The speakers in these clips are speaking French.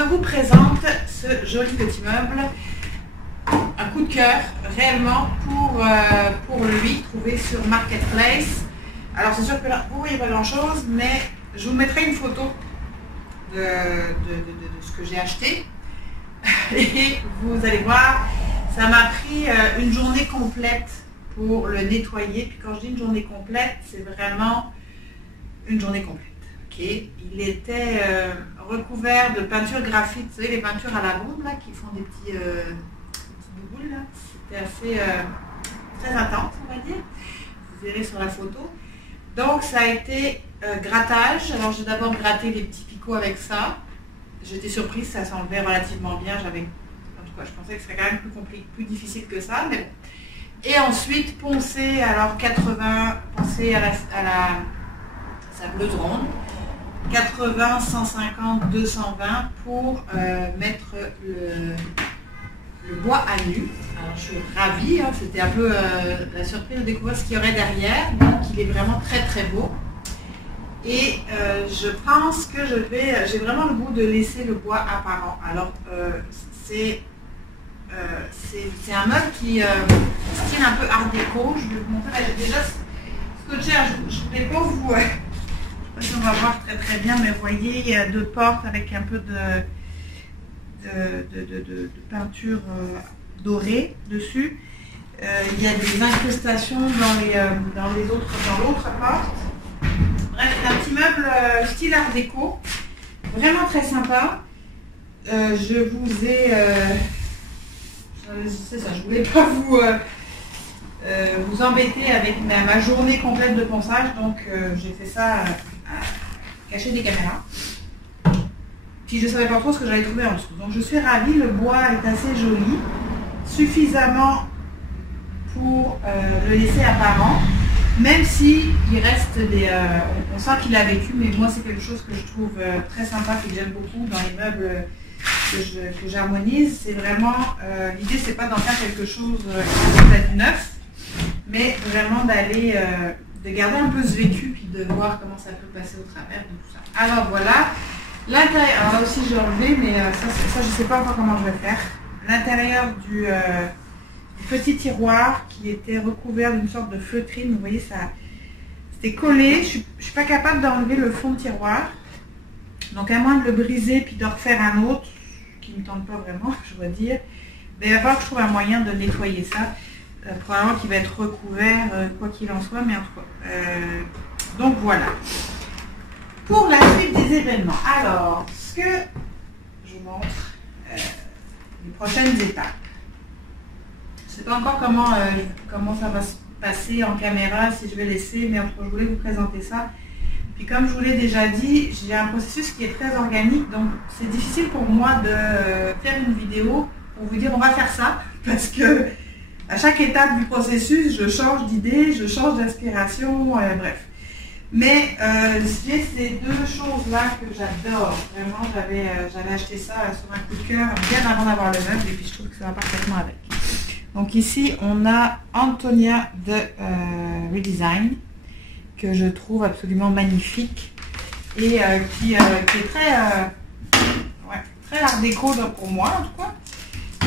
je vous présente ce joli petit meuble. Un coup de cœur réellement pour lui, trouvé sur Marketplace. Alors c'est sûr que là, vous voyez pas grand chose, mais je vous mettrai une photo de ce que j'ai acheté. Et vous allez voir, ça m'a pris une journée complète pour le nettoyer. Puis quand je dis une journée complète, c'est vraiment une journée complète. Okay. Il était recouvert de peinture graphite, vous savez les peintures à la bombe là, qui font des petits boules là. C'était assez très intense, on va dire. Vous verrez sur la photo. Donc ça a été grattage. Alors j'ai d'abord gratté les petits picots avec ça. J'étais surprise, ça s'enlevait relativement bien. En tout cas, je pensais que ce serait quand même plus difficile que ça. Mais bon. Et ensuite poncer, alors 80, poncer à la sableuse ronde. 80, 150, 220 pour mettre le bois à nu. Alors je suis ravie, hein, c'était un peu la surprise de découvrir ce qu'il y aurait derrière. Donc il est vraiment très très beau. Et je pense que j'ai vraiment le goût de laisser le bois apparent. Alors c'est un meuble qui style un peu art déco. Je vais vous montrer, j'ai déjà scotché, je ne voulais pas vous... je sais pas si on va voir très bien, mais vous voyez, il y a deux portes avec un peu de peinture dorée dessus. Il y a des incrustations dans l'autre porte. Bref, c'est un petit meuble style art déco, vraiment très sympa. Je vous ai... c'est ça, je voulais pas vous embêter avec ma journée complète de ponçage, donc j'ai fait ça à cacher des caméras. Puis je ne savais pas trop ce que j'allais trouver en dessous. Donc je suis ravie, le bois est assez joli, suffisamment pour le laisser apparent, même si il reste on sent qu'il a vécu, mais moi c'est quelque chose que je trouve très sympa, que j'aime beaucoup dans les meubles que j'harmonise. C'est vraiment, l'idée c'est pas d'en faire quelque chose peut-être neuf, mais vraiment de garder un peu ce vécu, puis de voir comment ça peut passer au travers de tout ça. Alors voilà, l'intérieur, alors là aussi j'ai enlevé, mais ça je ne sais pas encore comment je vais faire. L'intérieur du petit tiroir qui était recouvert d'une sorte de feutrine, vous voyez, ça c'était collé, je ne suis pas capable d'enlever le fond de tiroir. Donc à moins de le briser puis de refaire un autre, qui ne me tente pas vraiment, je dois dire, mais il va falloir que je trouve un moyen de nettoyer ça. Probablement qu'il va être recouvert, quoi qu'il en soit, mais en tout cas. Donc voilà. Pour la suite des événements, alors, ce que je vous montre, les prochaines étapes. Je ne sais pas encore comment ça va se passer en caméra, si je vais laisser, mais en tout cas, je voulais vous présenter ça. Puis comme je vous l'ai déjà dit, j'ai un processus qui est très organique, donc c'est difficile pour moi de faire une vidéo pour vous dire on va faire ça, parce que à chaque étape du processus, je change d'idée, je change d'inspiration, bref. Mais j'ai ces deux choses-là que j'adore. Vraiment, j'avais acheté ça sur un coup de cœur bien avant d'avoir le meuble, et puis je trouve que ça va parfaitement avec. Donc ici, on a Antonia de Redesign, que je trouve absolument magnifique, et qui est très art déco pour moi, en tout cas.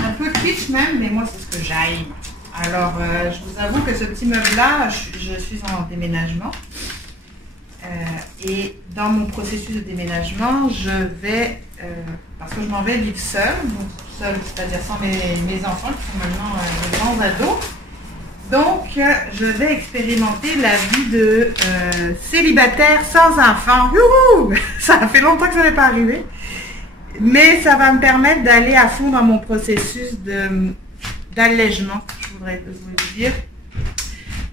Un peu kitsch même, mais moi, c'est ce que j'aime. Alors, je vous avoue que ce petit meuble-là, je suis en déménagement. Et dans mon processus de déménagement, je vais, parce que je m'en vais vivre seule, donc seule, c'est-à-dire sans mes enfants qui sont maintenant de grands ados. Donc, je vais expérimenter la vie de célibataire sans enfants. Youhou! Ça a fait longtemps que ça n'est pas arrivé. Mais ça va me permettre d'aller à fond dans mon processus d'allègement, je voudrais vous dire,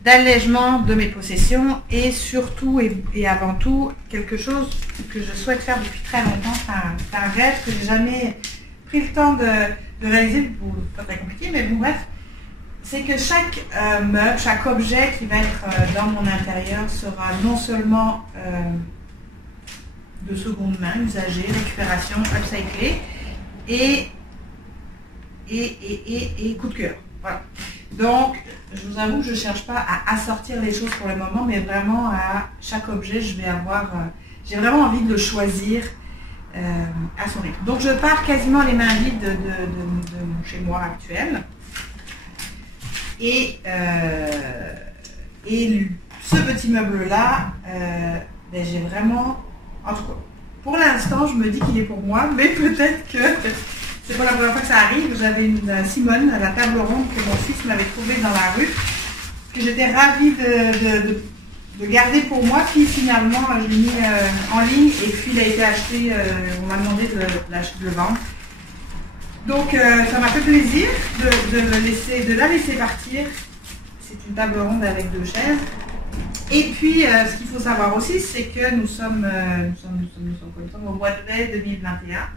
d'allègement de mes possessions, et surtout et avant tout, quelque chose que je souhaite faire depuis très longtemps. C'est un rêve que j'ai jamais pris le temps de réaliser, pas très compliqué, mais bon bref, c'est que chaque meuble, chaque objet qui va être dans mon intérieur sera non seulement de seconde main, usagé, récupération, upcyclé, et coup de cœur. Voilà. Donc, je vous avoue que je ne cherche pas à assortir les choses pour le moment, mais vraiment à chaque objet, j'ai vraiment envie de le choisir à son rythme. Donc je pars quasiment les mains vides de mon chez moi actuel. Et ce petit meuble-là, ben, j'ai vraiment... En tout cas, pour l'instant, je me dis qu'il est pour moi, mais peut-être que c'est pas la première fois que ça arrive. J'avais une Simone, la table ronde que mon fils m'avait trouvée dans la rue, que j'étais ravie de garder pour moi, puis finalement, je l'ai mis en ligne, et puis il a été acheté, on m'a demandé de le vendre. Donc ça m'a fait plaisir de la laisser partir. C'est une table ronde avec 2 chaises. Et puis ce qu'il faut savoir aussi, c'est que nous sommes au mois de mai 2021.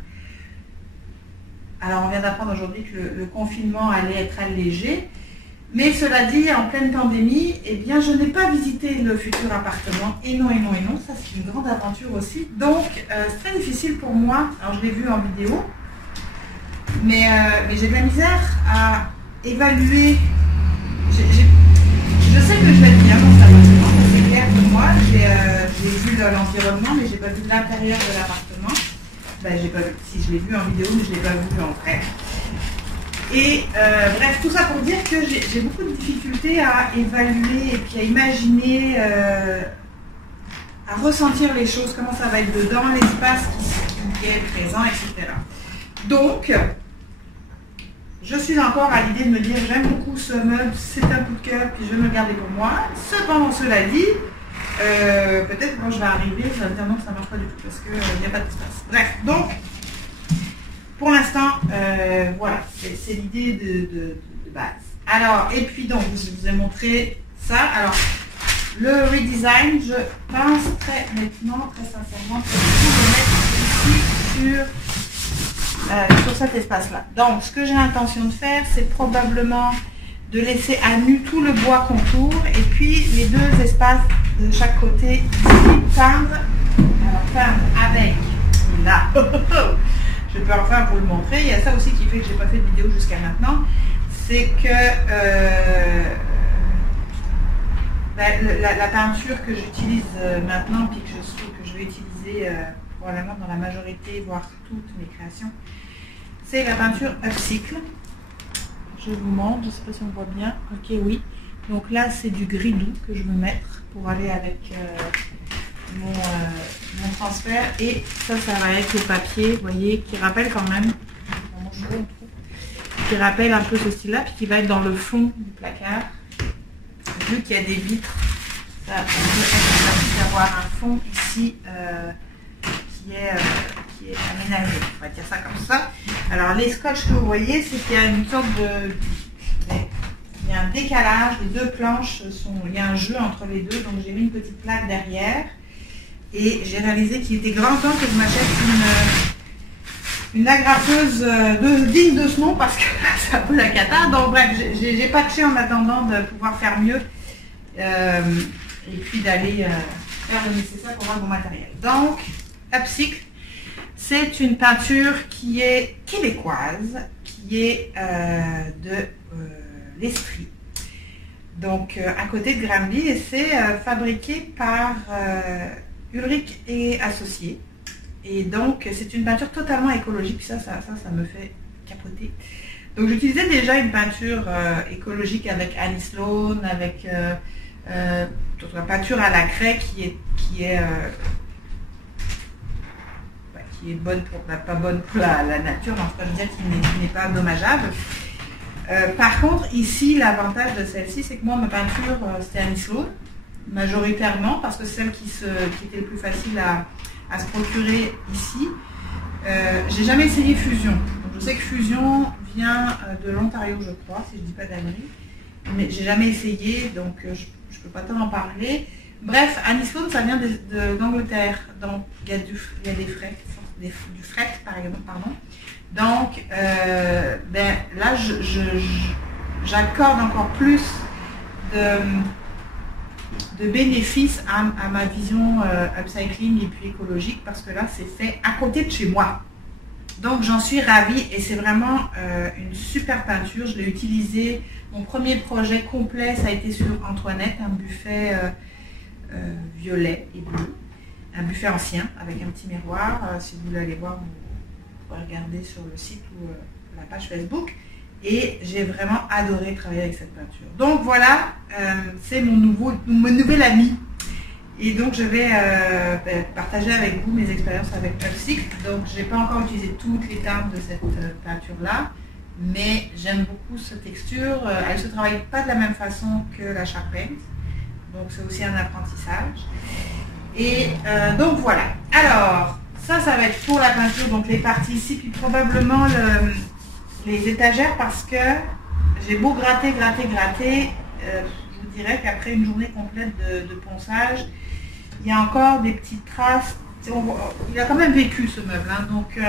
Alors on vient d'apprendre aujourd'hui que le confinement allait être allégé. Mais cela dit, en pleine pandémie, eh bien, je n'ai pas visité le futur appartement. Et non, ça c'est une grande aventure aussi. Donc c'est très difficile pour moi. Alors je l'ai vu en vidéo. Mais j'ai de la misère à évaluer. Je sais que je vais être bien dans cet appartement, c'est clair pour moi. J'ai vu l'environnement, mais je n'ai pas vu l'intérieur de l'appartement. Ben, si je l'ai vu en vidéo, mais je ne l'ai pas vu en vrai. Et bref, tout ça pour dire que j'ai beaucoup de difficultés à évaluer et puis à imaginer, à ressentir les choses, comment ça va être dedans, l'espace qui est présent, etc. Donc, je suis encore à l'idée de me dire j'aime beaucoup ce meuble, c'est un coup de cœur, puis je vais me le garder pour moi. Cependant, cela dit, peut-être quand je vais arriver, ça va me dire non, ça ne marche pas du tout parce qu'il n'y a pas d'espace. Bref, donc, pour l'instant, voilà, c'est l'idée de base. Alors, et puis donc, je vous ai montré ça. Alors, le redesign, je pense très sincèrement, que je vais le mettre ici sur cet espace-là. Donc, ce que j'ai l'intention de faire, c'est probablement de laisser à nu tout le bois contour et puis les 2 espaces de chaque côté ici, peindre. Alors, peindre avec là. Je peux enfin vous le montrer. Il y a ça aussi qui fait que je n'ai pas fait de vidéo jusqu'à maintenant. C'est que la peinture que j'utilise maintenant, puis que je vais utiliser probablement dans la majorité, voire toutes mes créations, c'est la peinture Upcycle. Je vous montre, je ne sais pas si on voit bien. Ok, oui. Donc là, c'est du gris doux que je veux mettre pour aller avec mon transfert. Et ça va être le papier, vous voyez, qui rappelle quand même, qui rappelle un peu ce style-là, puis qui va être dans le fond du placard. Vu qu'il y a des vitres, ça peut avoir un fond ici qui est aménagé. On va dire ça comme ça. Alors les scotch que vous voyez, c'est qu'il y a une sorte il y a un décalage, les 2 planches il y a un jeu entre les 2, donc j'ai mis une petite plaque derrière. Et j'ai réalisé qu'il était grand temps que je m'achète une agrafeuse digne de ce nom parce que c'est un peu la cata. Donc bref, j'ai patché en attendant de pouvoir faire mieux et puis d'aller faire le nécessaire pour avoir mon matériel. Donc, Upcycle, c'est une peinture qui est québécoise, qui est de l'Estrie. Donc, à côté de Granby, et c'est fabriqué par Ulrich et Associés. Et donc, c'est une peinture totalement écologique. Ça me fait capoter. Donc, j'utilisais déjà une peinture écologique avec Annie Sloan, avec la peinture à la craie qui est bonne pour, pas bonne pour la nature, mais en tout cas, je veux dire qui n'est pas dommageable. Par contre, ici, l'avantage de celle-ci, c'est que moi, ma peinture, c'était Annie Sloan, majoritairement, parce que c'est celle qui était le plus facile à se procurer ici. J'ai jamais essayé Fusion. Donc, je sais que Fusion vient de l'Ontario, je crois, si je ne dis pas d'annerie. Mais j'ai jamais essayé, donc je ne peux pas tant en parler. Bref, Annie Sloan, ça vient d'Angleterre. Donc, il y a du fret, du fret, par exemple, pardon. Donc, là, j'accorde encore plus de bénéfices à ma vision upcycling et puis écologique, parce que là, c'est fait à côté de chez moi. Donc, j'en suis ravie et c'est vraiment une super peinture. Je l'ai utilisée. Mon premier projet complet, ça a été sur Antoinette, un buffet violet et bleu. un buffet ancien avec un petit miroir. Si vous voulez aller voir, vous pouvez regarder sur le site ou la page Facebook. Et j'ai vraiment adoré travailler avec cette peinture. Donc voilà, c'est mon nouvel ami. Et donc je vais partager avec vous mes expériences avec Pulsic. Donc je n'ai pas encore utilisé toutes les teintes de cette peinture-là, mais j'aime beaucoup cette texture. Elle ne se travaille pas de la même façon que la Shark Paint. Donc c'est aussi un apprentissage. Et donc voilà. Alors, ça va être pour la peinture, donc les parties ici, puis probablement les étagères, parce que j'ai beau gratter, je vous dirais qu'après une journée complète de ponçage, il y a encore des petites traces. Il a quand même vécu ce meuble, hein, donc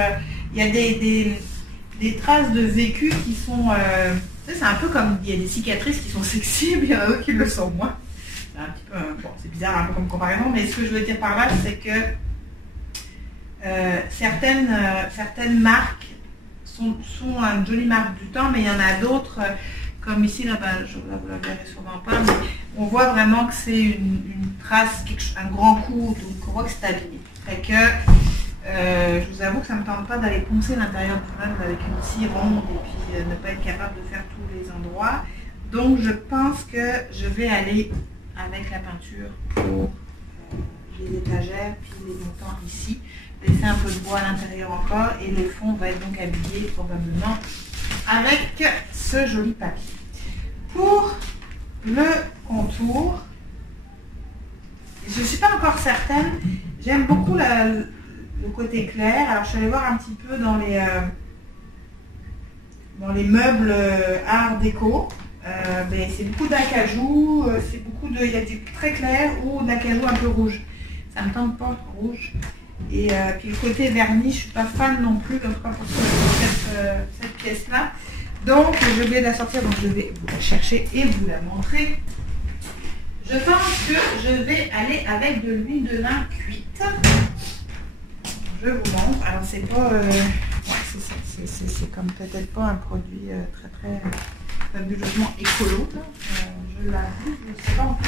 il y a des traces de vécu qui sont... c'est un peu comme il y a des cicatrices qui sont sexy, il y en a d'autres qui le sont moins. C'est un petit peu... bon, c'est bizarre un peu comme comparaison, mais ce que je veux dire par là, c'est que certaines marques sont une jolie marque du temps, mais il y en a d'autres, comme ici, là, vous la verrez sûrement pas, mais on voit vraiment que c'est une trace, un grand coup, donc on voit que c'est abîmé. Fait que je vous avoue que ça ne me tente pas d'aller poncer l'intérieur du meuble avec une scie ronde et puis ne pas être capable de faire tous les endroits. Donc je pense que je vais aller avec la peinture pour les étagères, puis les montants ici. Laisser un peu de bois à l'intérieur encore et le fond va être donc habillé probablement avec ce joli papier. Pour le contour, je ne suis pas encore certaine, j'aime beaucoup le côté clair. Alors je suis allée voir un petit peu dans les meubles art déco. C'est beaucoup d'acajou, il y a des très clairs ou d'acajou un peu rouge. Ça me tente pas rouge. Et puis le côté vernis, je ne suis pas fan non plus, en tout cas pour cette pièce-là. Donc je vais la sortir, donc je vais vous la chercher et vous la montrer. Je pense que je vais aller avec de l'huile de lin cuite. Je vous montre. Alors c'est pas... c'est comme peut-être pas un produit très fabuleusement écolo. Je l'avoue, je ne sais pas encore.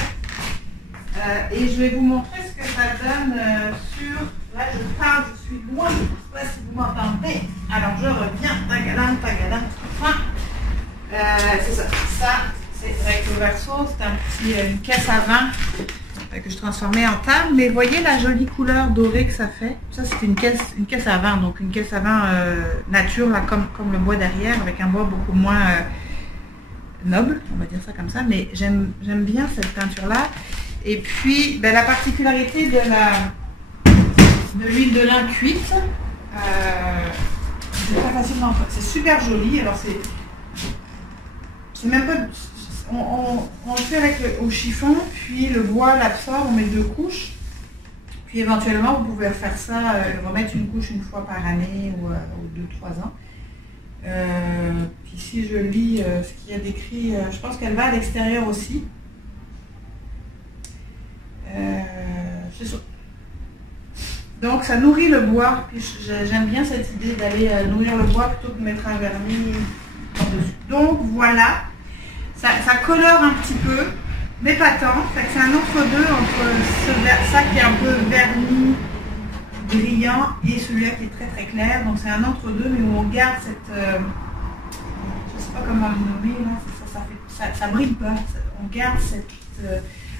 Et je vais vous montrer ce que ça donne sur... Là, je parle, je suis loin, je ne sais pas si vous m'entendez. Alors, je reviens. Tagadam. Enfin, c'est ça. Ça, c'est avec le verso, c'est une caisse à vin que je transformais en table. Mais voyez la jolie couleur dorée que ça fait. Ça, c'est une caisse à vin. Donc, une caisse à vin nature, là, comme le bois derrière, avec un bois beaucoup moins noble, on va dire ça comme ça. Mais j'aime bien cette peinture-là. Et puis, la particularité de l'huile de lin cuite, c'est pas facilement, c'est super joli. Alors c'est même pas, on le fait avec au chiffon, puis le bois l'absorbe, on met 2 couches, puis éventuellement vous pouvez refaire ça, remettre une couche une fois par année ou 2-3 ans. Puis si je lis ce qu'il y a décrit, je pense qu'elle va à l'extérieur aussi. C'est sûr. Donc ça nourrit le bois, puis j'aime bien cette idée d'aller nourrir le bois plutôt que de mettre un vernis par-dessus. Donc voilà, ça colore un petit peu, mais pas tant. C'est un entre-deux entre ça qui est un peu vernis, brillant, et celui-là qui est très clair. Donc c'est un entre-deux, mais où on garde cette... je ne sais pas comment le nommer, là, ça brille pas. On garde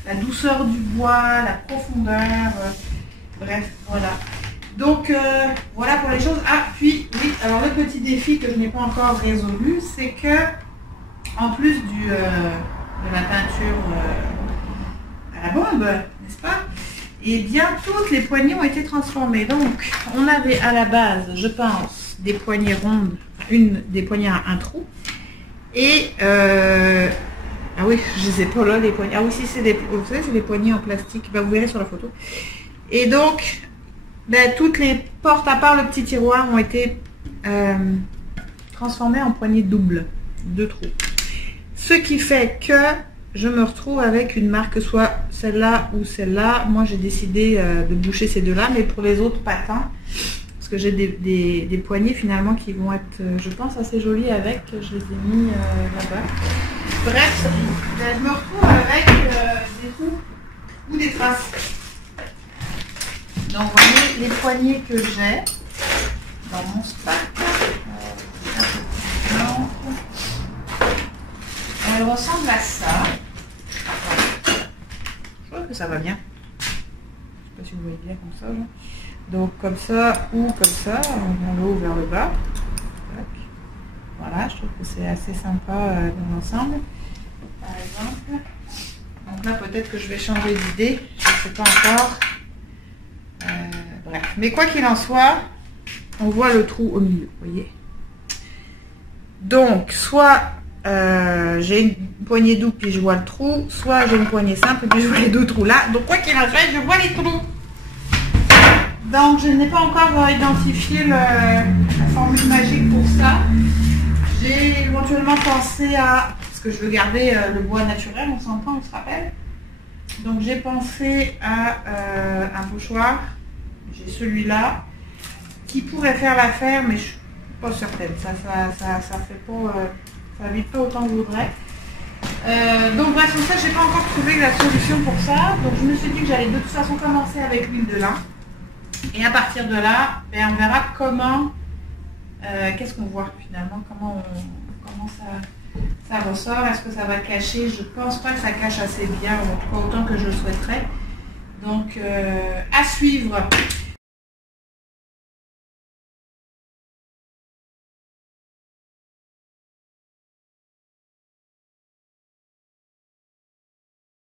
la douceur du bois, la profondeur... bref, voilà. Donc, voilà pour les choses. Ah, puis, oui, alors le petit défi que je n'ai pas encore résolu, c'est que, en plus de la peinture à la bombe, n'est-ce pas? Eh bien, toutes les poignées ont été transformées. Donc, on avait à la base, je pense, des poignées rondes, des poignées à un trou. Et, ah oui, je les ai pas là, les poignées. Ah oui, si, c'est des poignées en plastique. Vous verrez sur la photo. Et donc, toutes les portes, à part le petit tiroir, ont été transformées en poignées doubles, 2 trous. Ce qui fait que je me retrouve avec une marque, soit celle-là ou celle-là. Moi, j'ai décidé de boucher ces deux-là, mais pour les autres, pas tant. Parce que j'ai des poignées, finalement, qui vont être, je pense, assez jolies avec. Je les ai mis là-bas. Bref, je me retrouve avec des trous ou des traces. Donc vous voyez les poignées que j'ai dans mon spack. Elle ressemble à ça. Je trouve que ça va bien. Je ne sais pas si vous voyez bien comme ça. Là. Donc comme ça ou comme ça, en haut vers le bas. Voilà, je trouve que c'est assez sympa dans l'ensemble. Par exemple. Donc là peut-être que je vais changer d'idée. Je ne sais pas encore. Bref. Mais quoi qu'il en soit, on voit le trou au milieu. Vous voyez. Donc soit j'ai une poignée double puis je vois le trou, soit j'ai une poignée simple puis je vois les deux trous là. Donc quoi qu'il en soit, je vois les trous. Donc je n'ai pas encore identifié la formule magique pour ça. J'ai éventuellement pensé à, parce que je veux garder le bois naturel, on s'entend, on se rappelle. Donc j'ai pensé à un pochoir. J'ai celui-là qui pourrait faire l'affaire, mais je suis pas certaine. Ça fait pas. Ça vite pas autant que je voudrais. Donc bref, sur ça, j'ai pas encore trouvé la solution pour ça. Donc je me suis dit que j'allais de toute façon commencer avec l'huile de lin. Et à partir de là, ben, on verra comment, qu'est-ce qu'on voit finalement, comment ça ressort. Est-ce que ça va cacher? Je pense pas que ça cache assez bien, en tout cas autant que je le souhaiterais. Donc à suivre.